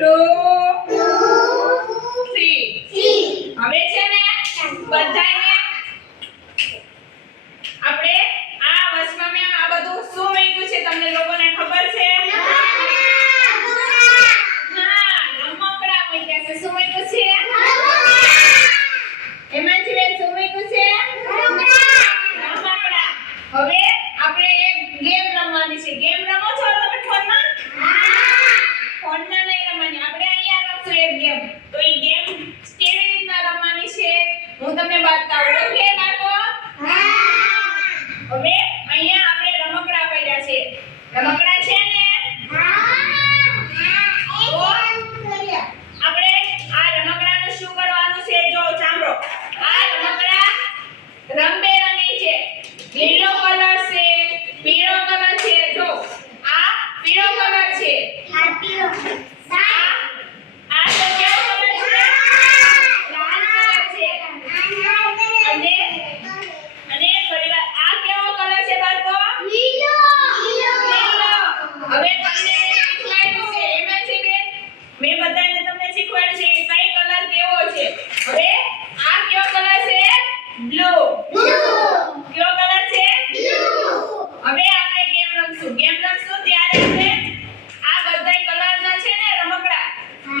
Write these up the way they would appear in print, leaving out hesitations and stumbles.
2 3 હવે છે ને બધાને આપણે આ વર્ષમાં મેં આ બધું શું મૂક્યું છે તમને લોકોને ખબર છે? શું મૂક્યું છે? એમાંથી બેન શું મૂક્યું છે? રમકડા. હવે આપણે એક ગેમ રમવાની છે. ગેમ રમો છો તમે ફોનમાં? ફોનમાં નહીં રમવાની. આપણે અહીંયા રમશું એક ગેમ. તો એ ગેમ કેવી રીતના રમવાની છે હું તમને બતાવું. ઓકે બાળકો? હવે અહીંયા આપણે રમકડા પડ્યા છે. રમકડા છે ને? રંગબેરંગી છે. લીલો કલર છે, પીળો કલર છે. જો આ પીળો કલર છે. આ પીળો. આ તો કેવો કલર છે? લાલ કલર છે. અને ફરીવાર આ કેવો કલર છે બાળકો? લીલો. હવે તમને શીખવાડ્યું છે એમાંથી મેં બધાને તમને શીખવાડ્યું છે કે કઈ કલર કેવો છે. હવે આ કેવો કલર છે? બ્લુ. કયો કલર છે? બ્લુ. હવે આપણે ગેમ રમશું ત્યારે આપણે આ બધાય કલરના છે ને રમકડા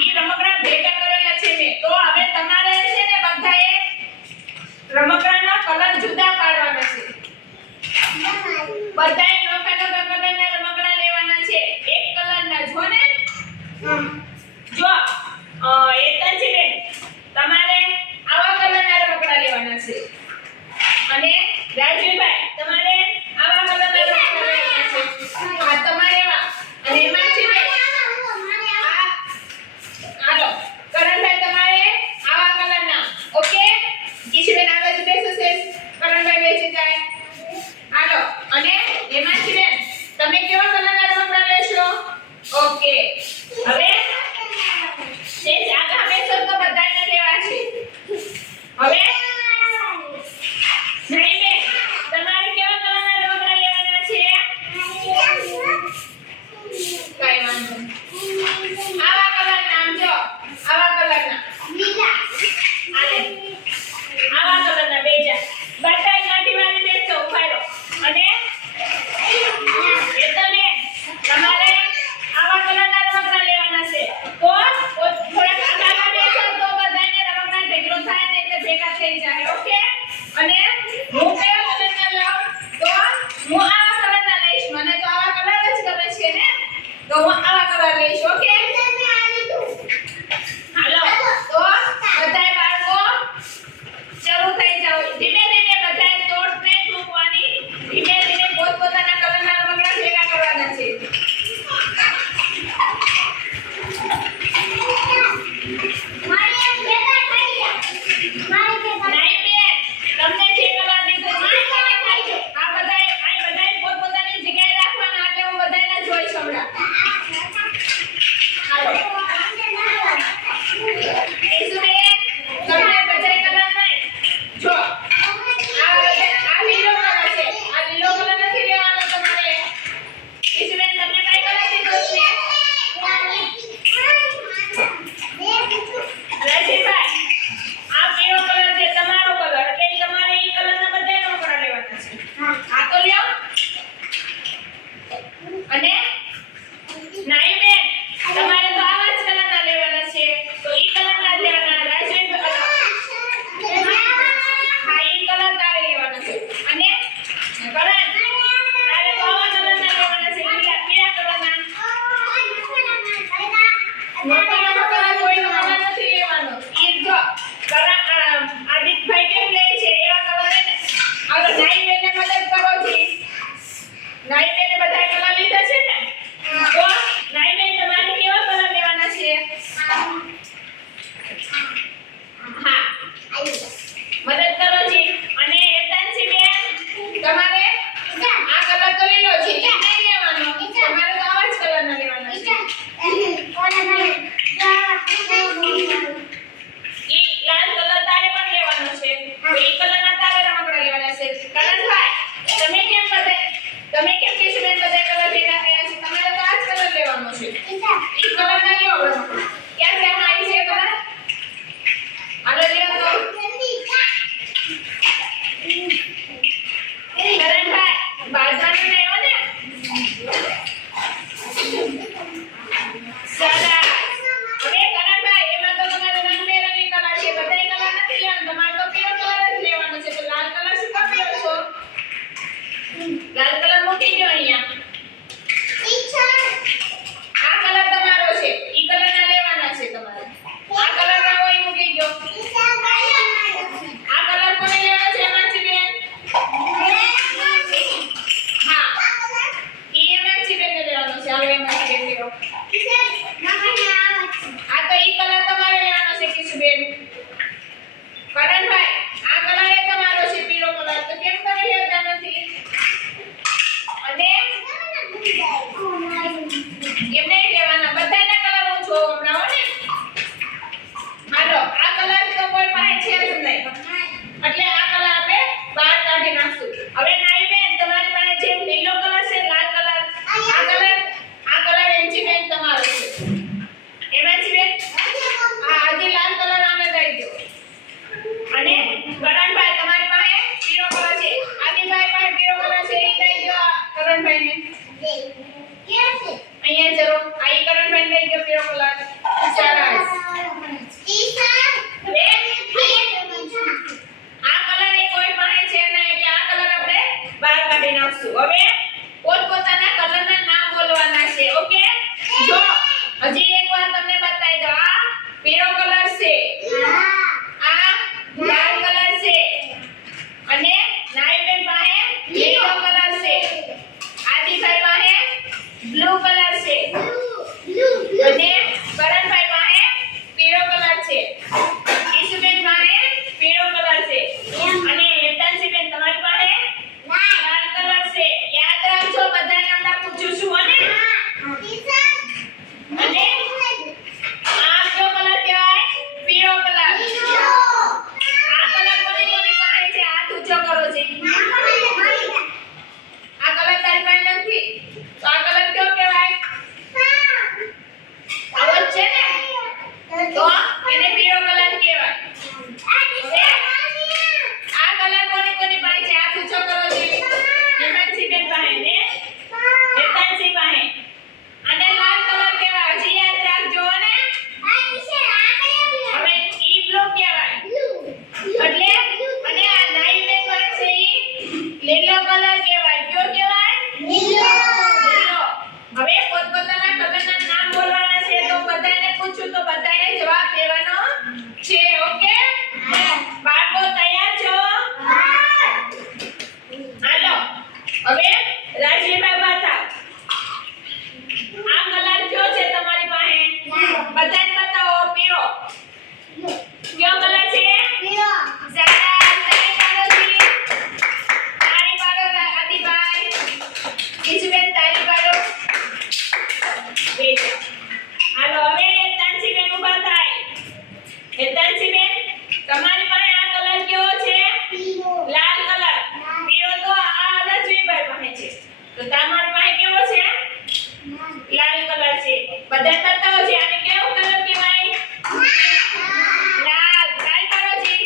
ઈ રમકડા ભેગા કરેલા છે મેં. તો હવે તમારે છે ને બધાએ રમકડાના કલર જુદા પાડવાના છે. બધાએ નોખા કલરના રમકડા લેવાના છે. એક કલરના જો ને. જો એતનજી બેન તમારે આવા કલરના રમકડા લેવાના છે. અને રાજવીભાઈ તમારે આવા કલરના રમકડા લેવાના છે. આ તમારે એવા. અને એમાંથી હાલો કરણભાઈ તમારે આવા કલરના. ઓકે ઈશબેન આ બાજુ બેસો છે. કરણભાઈ બેસી જાય. હાલો અને એમાંથી બેન તમે કેવા કલરના રમકડા લેશો? ઓકે હવે તે જાગા બેસો તો બધાને લેવા છે. હવે નહીં બેન તમારે કેવા કલરના રમકડા લેવાના છે? કઈ વાંધો નહીં. આવા કલરના જો આવા કલરના લીલા. આલે આવા કલરના બેજા બધાય કાઠી વાળી બેસો ઉભારો. અને એ તો બેન તમારે આવા કલરના રમકડા લેવાના છે. તો થોડા આગળ બેસો તો બધાને રમકડા ભેગું થાય ને એટલે ભેગા થઈ જાય. ઓકે અને હું કયો કલરના લઉં? તો હું આવા કલરના લઈશ. મને તો આવા કલર જ ગમે છે ને. તો હું આવા કલર લઈશ. ઓકે હાલો તો બધાય બાળકો શરૂ થઈ જાવ. ધીમે ધીમે બધાય તોડ નહીં મૂકવાની. ધીમે ધીમે પોતપોતાના કલરના રમકડા ભેગા કરવાના છે. અને નાઈ બેન તમારે તો આવા જ કલરના લેવાના છે. તો ઈ કલરના લેવાના. રાજેશ હા ઈ કલર તારે લેવાના છે. અને કરણ તારે તો આવા કલરના લેવાના છે. લીલા પીળા કલરના. મોટા કલર કોઈનો કલર નથી લેવાનો. ઈ જો કરણ આદિત્યભાઈ કેમ લે છે એવા કલર એને. હવે નાઈ બેનને મદદ કરો જી. નાઈ બેને બધા કલર લીધા છે ને. તો નાઈ બેન તમારે કેવા કલર લેવાના છે? હા મદદ કરો જી. અને એતાનસી બેન તમારે આ કલર તો લીલો છે. ઈ નહીં લેવાનો. તમારે તો આવા જ કલરના લેવાના છે. ઈ લાલ કલર તારે પણ લેવાનો છે. તો ઈ કલરના તારે રમકડા લેવાના છે. કરણભાઈ તમે કેમ કિશબેન બધા કલર ભેગા થયા છે? તમારે તો આ જ કલર લેવાનો છે. ઈ કલર ના લ્યો. સરસ. હવે કરણભાઈ, એમાં તો તમારે રંગબેરંગી કલર છે. બધાય કલર નથી લેવાના. તમારે તો પીળો કલર જ લેવાનો છે. તો લાલ કલર શું કામ લ્યો છો? લાલ કલર મૂકી દો અહીંયા. આ કલર તમારો છે. ઈ કલર ના લેવાના છે તમારે. આ કલર ના હોય ઈ મૂકી દો. આ કલર કોને લેવાનો છે હેમાંશીબેન? હા. ઈ હેમાંશીબેન ને લેવાનો છે. હવે હેમાંશીબેન લ્યો. આ તો ઈ કલર તમારે લેવાનો છે કિશુબેન. કરણભાઈ, આ કલર એ તમારો છે પીળો કલર. તો કેમ તમે લેતા નથી? અને એમને લેવાના. બધાના કલર હું જોઉં હમણાં હો ને. હાલો, આ કલર તો કોઈ પાસે છે જ નહીં. એટલે આ કલર આપણે બહાર કાઢી નાખશું. હવે નાઈબેન, તમારી પાસે જે લીલો કલર છે, લાલ કલર, આ કલર એન્જીબેન તમારો છે. એન્જીબેન, આજે લાલ કલર આને દઈ દો. અને કરણભાઈ, તમારી પાસે પીળો કલર છે. આદિભાઈ પાસે પીળો કલર છે. એ દઈ દો કરણભાઈને. અહીંયા ચલો. આ ઈ કરણભાઈને દઈ દો પીળો કલર. સરસ. હવે આ કલર એ કોઈ પાસે છે નહીં. એટલે આ કલર આપણે બહાર કાઢી નાખશું. હવે પોતપોતાના કલરના નામ બોલવાના છે. ઓકે? જો હજી એકવાર તમને બતાવી દો. આ પીળો કલર છે. આ લાલ કલર છે. અને નાઈબેન પાસે લીલો કલર છે. આદિભાઈ પાસે બ્લુ કલર છે. અને કરણભાઈ પાસે પીળો કલર છે. ઈશુબેન પાસે પીળો કલર છે. અને હેતાંશીબેન, તમારી પાસે લાલ કલર છે. યાદ રાખજો, બધાને હમણાં પૂછું છું. અને આ કયો કલર કહેવાય? પીળો કલર. આ કલર કોની કોની પાસે છે? હાથ ઊંચો કરો છે. આ કલર તારી પાસે નથી. તો આ કલર કયો કહેવાય? આવો જ છે ને? તો એને પીળો કલર કહેવાય. હવે આ કલર કોની કોની પાસે છે? હાથ ઊંચો કરો છે. હેમાંશીબેન પાસે ને હેતાંશી પાસે. આને લાલ કલર કહેવાય. હજી યાદ રાખજો ને. હવે ઈ બ્લુ કહેવાય. એટલે અને આ નાઈબેન પાસે ઈ લીલો કલર કહેવાય. કયો કહેવાય? લીલો. હવે પોતપોતાના કલરના નામ બોલવાના છે. તો બધાને પૂછું તો બધાએ જવાબ દેવાનો છે. ઓકે? બાળકો તૈયાર છો? હાલો. હવે રાજવીભાઈ બાથા. આ કલર કયો છે તમારી પાસે? બધાને બતાવો. પીળો. કયો કલર છે? સરસ. તાળી પાડો જી. તાળી પાડો આદિભાઈ. ઈશુબેન, તાળી પાડો. બેજા. હાલો, હવે હેતાંશીબેન ઊભા થાય. હેતાંશીબેન, તમારી પાસે આ કલર કેવો છે? લાલ કલર. પીળો તો આ રાજવીભાઈ પાસે છે. તો તમારી પાસે કેવો છે? લાલ કલર છે. બધાને બતાવો છે. આને કેવો કલર કહેવાય? લાલ. તાળી પાડો જી.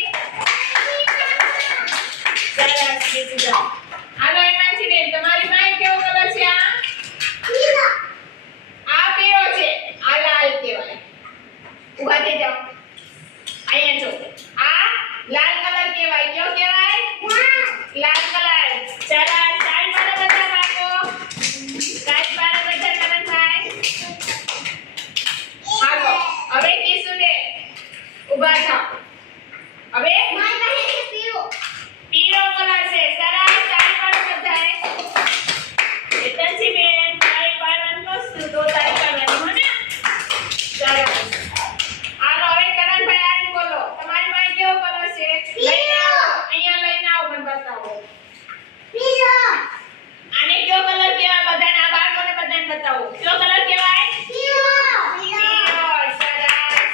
સરસ. બેસી જાઓ. હાલો હેમાંશીબેન, તમારી પાસે કેવો કલર છે? આ પીળો છે. આ લાલ કહેવાય. ઊભા થઈ જાઓ. અહીંયા જો. આ લાલ કલર કહેવાય. કયો કહેવાય? લાલ કલર. સરસ. તાળી પાડો બધા બાળકો. તાળી પાડો બધા કરણભાઈ. હાલો. હવે કિશુબેન ઊભા થાઓ. હવે પીળો કલર છે. સરસ. તાળી પાડો બધાએ. હેતાંશીબેન, તાળી પાડવાનું વસ્તુ તો તાળી પાડવાનું હો ને? સરસ. હાલો, હવે કરણભાઈ આને બોલો. તમારી પાસે કેવો કલર છે? લઈને આવો. અહીંયા લઈને આવો. મને બતાવો. આને કયો કલર કહેવાય? બધાને આ બાળકોને બધાને બતાવો. કયો કલર કહેવાય? પીળો. સરસ.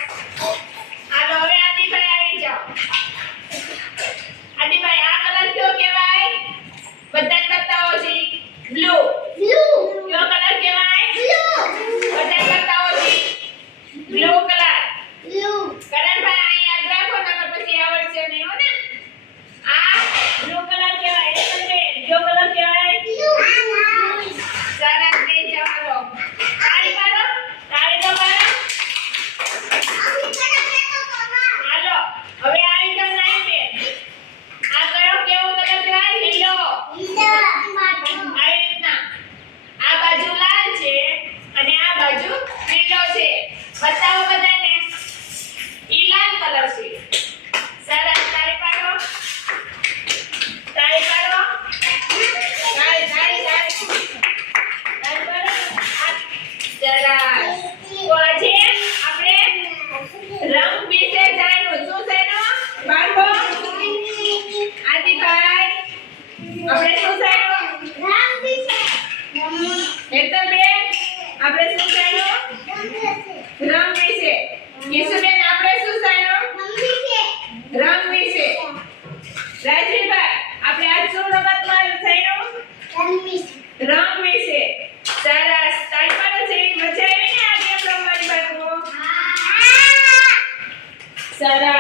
હાલો, હવે આદિભાઈ આવી જાઓ. આદિભાઈ, આ કલર કયો કહેવાય? બધાને બતાવો જી. બ્લુ. કયો કલર કહેવાય? બધાને બતાવો જી. હેતલબેન આપણે શું જાણ્યું? રંગ વિશે. કિશુબેન આપણે શું જાણ્યું? રંગ વિશે. રાજવીભાઈ આપણે આજ શું રમતમાં જાણ્યું? રંગ વિશે. સરસ. તાળી પાડો છે. મજા આવી ને આ ગેમ રમવાની બાળકો? સરસ.